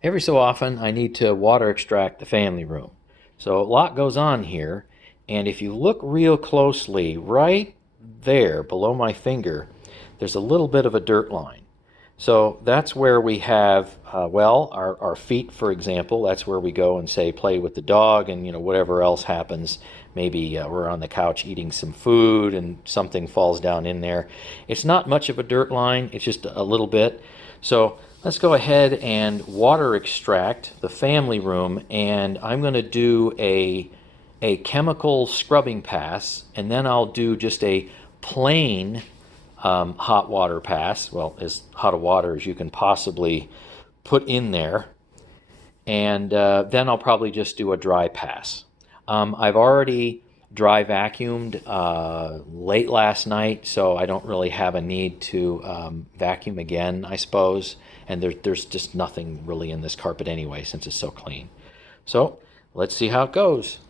Every so often, I need to water extract the family room. So a lot goes on here, and if you look real closely, right there below my finger, there's a little bit of a dirt line. So that's where we have, well, our feet, for example. That's where we go and say play with the dog, and whatever else happens. Maybe we're on the couch eating some food, and something falls down in there. It's not much of a dirt line. It's just a little bit. So let's go ahead and water extract the family room, and I'm going to do a chemical scrubbing pass, and then I'll do just a plain hot water pass, well, as hot a water as you can possibly put in there, and then I'll probably just do a dry pass. I've already dry vacuumed late last night, so I don't really have a need to vacuum again, I suppose. And there's just nothing really in this carpet anyway, since it's so clean. So let's see how it goes.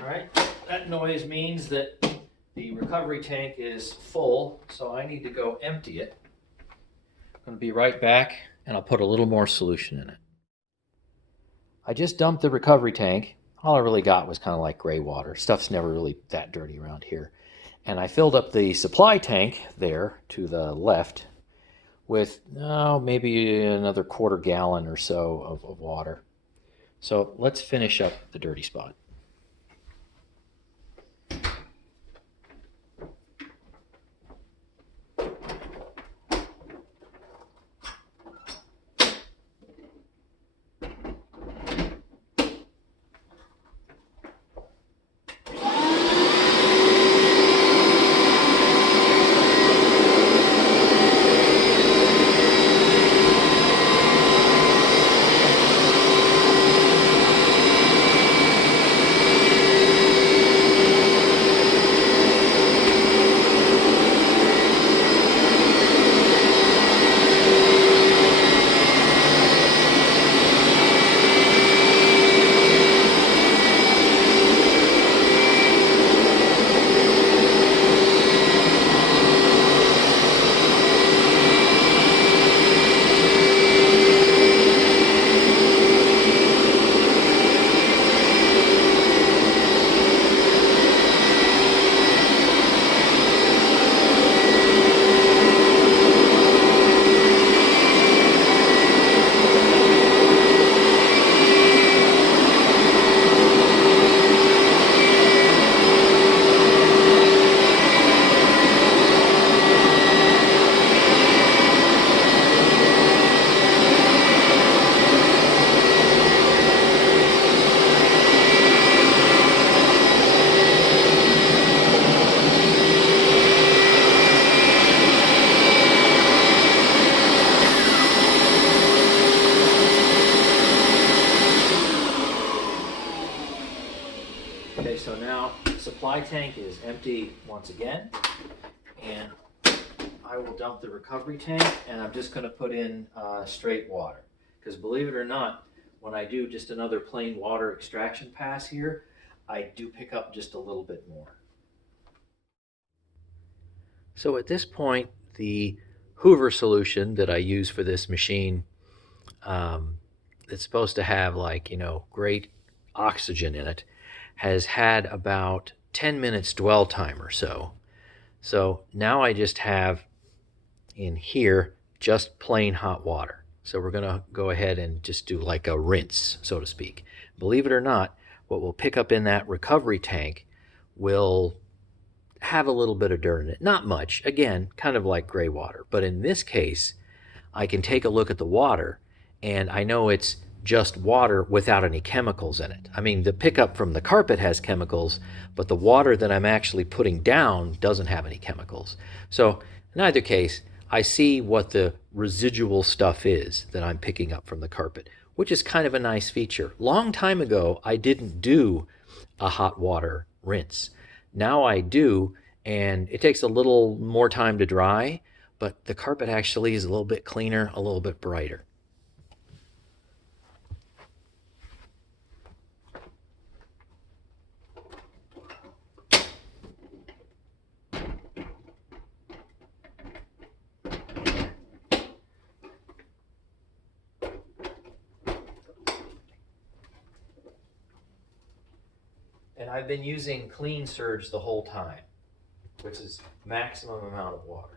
All right, that noise means that the recovery tank is full, so I need to go empty it. I'm going to be right back, and I'll put a little more solution in it. I just dumped the recovery tank. All I really got was kind of like gray water. Stuff's never really that dirty around here. And I filled up the supply tank there to the left with maybe another quarter gallon or so of water. So let's finish up the dirty spot. tank is empty once again, and I will dump the recovery tank, and I'm just going to put in straight water. Because believe it or not, when I do just another plain water extraction pass here, I do pick up just a little bit more. So at this point, the Hoover solution that I use for this machine, it's supposed to have, like, great oxygen in it, has had about 10 minutes dwell time or so. So now I just have in here just plain hot water. So we're going to go ahead and just do like a rinse, so to speak. Believe it or not, what we'll pick up in that recovery tank will have a little bit of dirt in it. Not much. Again, kind of like gray water. But in this case, I can take a look at the water, and I know it's just water without any chemicals in it. I mean, the pickup from the carpet has chemicals, but the water that I'm actually putting down doesn't have any chemicals. So in either case, I see what the residual stuff is that I'm picking up from the carpet, which is kind of a nice feature. Long time ago, I didn't do a hot water rinse. Now I do, and it takes a little more time to dry, but the carpet actually is a little bit cleaner, a little bit brighter. And I've been using Clean Surge the whole time, which is maximum amount of water.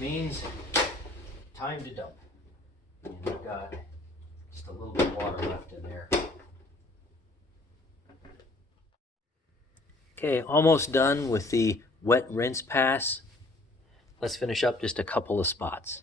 Means time to dump. And we've got just a little bit of water left in there. Okay, almost done with the wet rinse pass. Let's finish up just a couple of spots.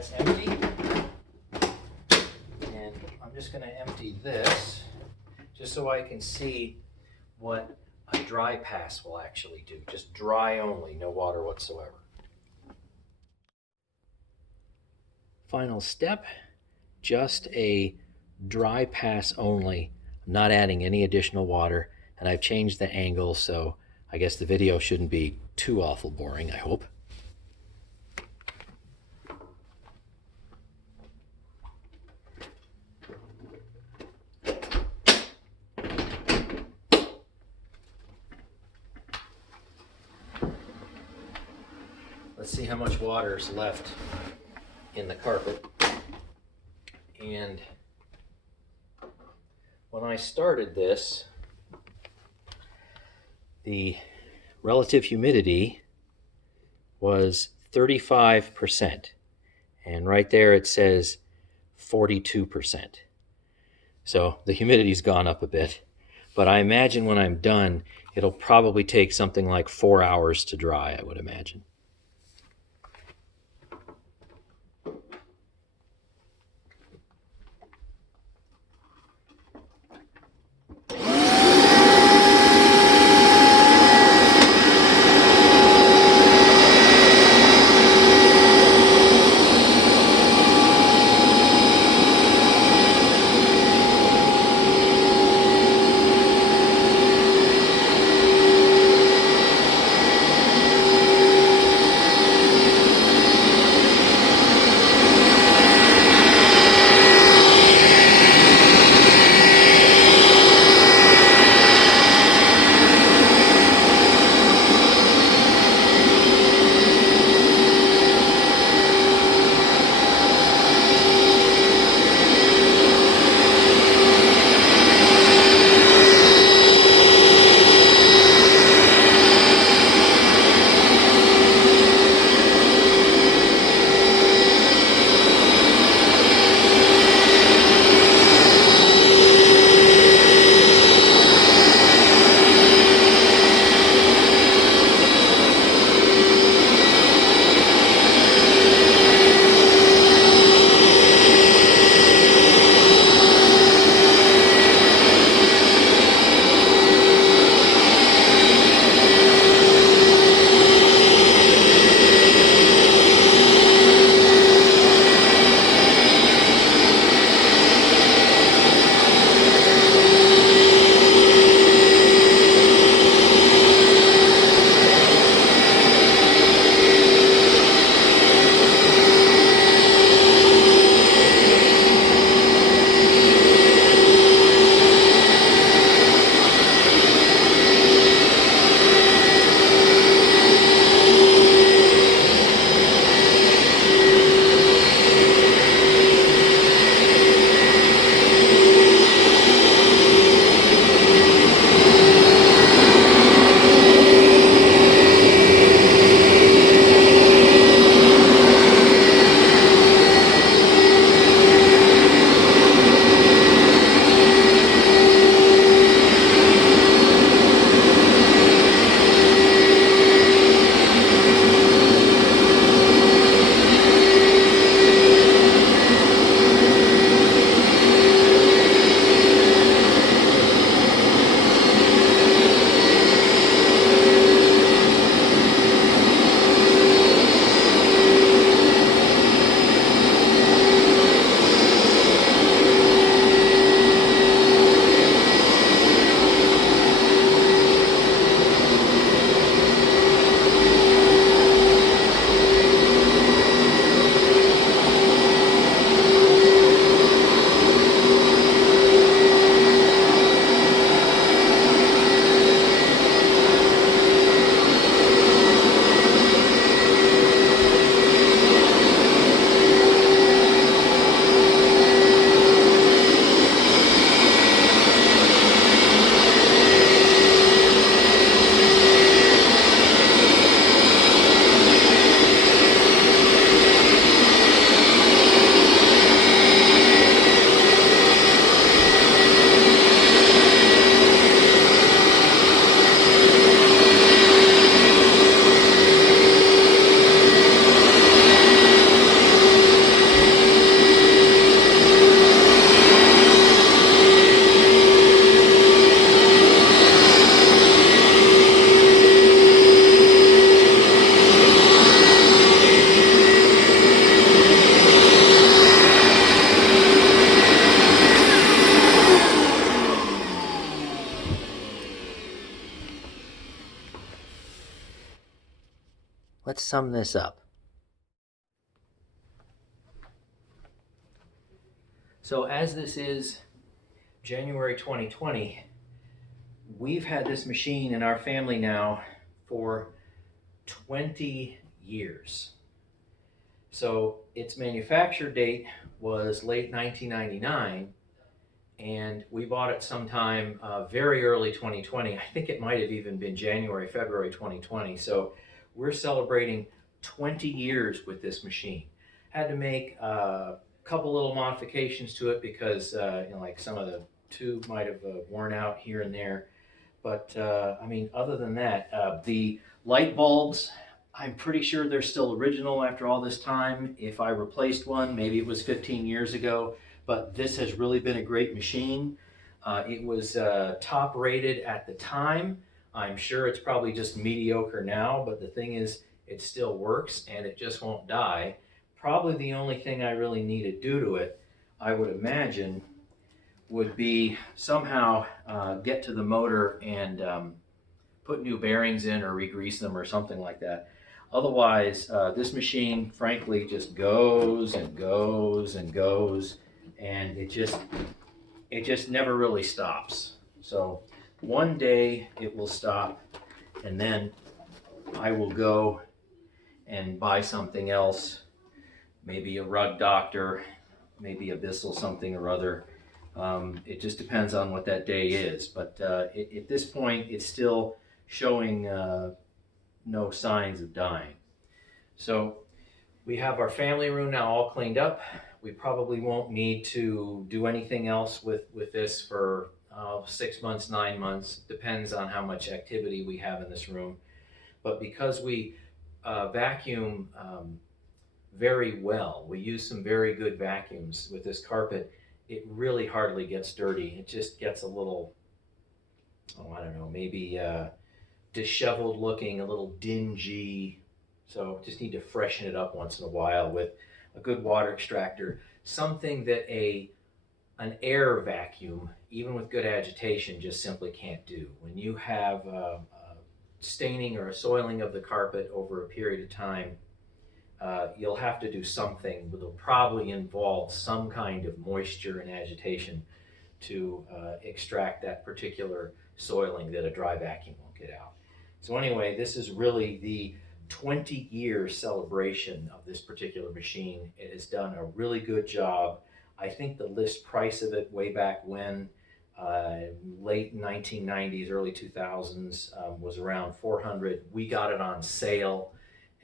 that's empty. And I'm just going to empty this just so I can see what a dry pass will actually do. Just dry only, no water whatsoever. Final step, just a dry pass only. I'm not adding any additional water, and I've changed the angle, so I guess the video shouldn't be too awful boring, I hope. Let's see how much water is left in the carpet. And when I started this, the relative humidity was 35%. And right there it says 42%. So the humidity's gone up a bit. But I imagine when I'm done, it'll probably take something like 4 hours to dry, I would imagine. Let's sum this up. So as this is January 2020, we've had this machine in our family now for 20 years. So its manufacture date was late 1999, and we bought it sometime very early 2020. I think it might have even been January, February 2020. So we're celebrating 20 years with this machine. Had to make a couple little modifications to it because like some of the tube might have worn out here and there. But I mean, other than that, the light bulbs, I'm pretty sure they're still original after all this time. If I replaced one, maybe it was 15 years ago, but this has really been a great machine. It was top rated at the time. I'm sure it's probably just mediocre now, but the thing is, it still works and it just won't die. Probably the only thing I really need to do to it, I would imagine, would be somehow get to the motor and put new bearings in or re-grease them or something like that. Otherwise, this machine, frankly, just goes and goes and goes, and it just never really stops. So one day it will stop, and then I will go and buy something else, maybe a rug doctor, maybe a Bissell something or other. It just depends on what that day is. But at this point, it's still showing no signs of dying. So we have our family room now all cleaned up. We probably won't need to do anything else with this for 6 months, 9 months. Depends on how much activity we have in this room. But because we vacuum very well, we use some very good vacuums with this carpet, it really hardly gets dirty. It just gets a little, oh, I don't know, maybe disheveled looking, a little dingy. So just need to freshen it up once in a while with a good water extractor. Something that an air vacuum, even with good agitation, just simply can't do. When you have a staining or a soiling of the carpet over a period of time, you'll have to do something that will probably involve some kind of moisture and agitation to extract that particular soiling that a dry vacuum won't get out. So anyway, this is really the 20-year celebration of this particular machine. It has done a really good job. I think the list price of it way back when, late 1990s, early 2000s, was around $400. We got it on sale,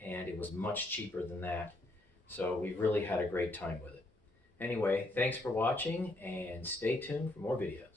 and it was much cheaper than that. So we really had a great time with it. Anyway, thanks for watching, and stay tuned for more videos.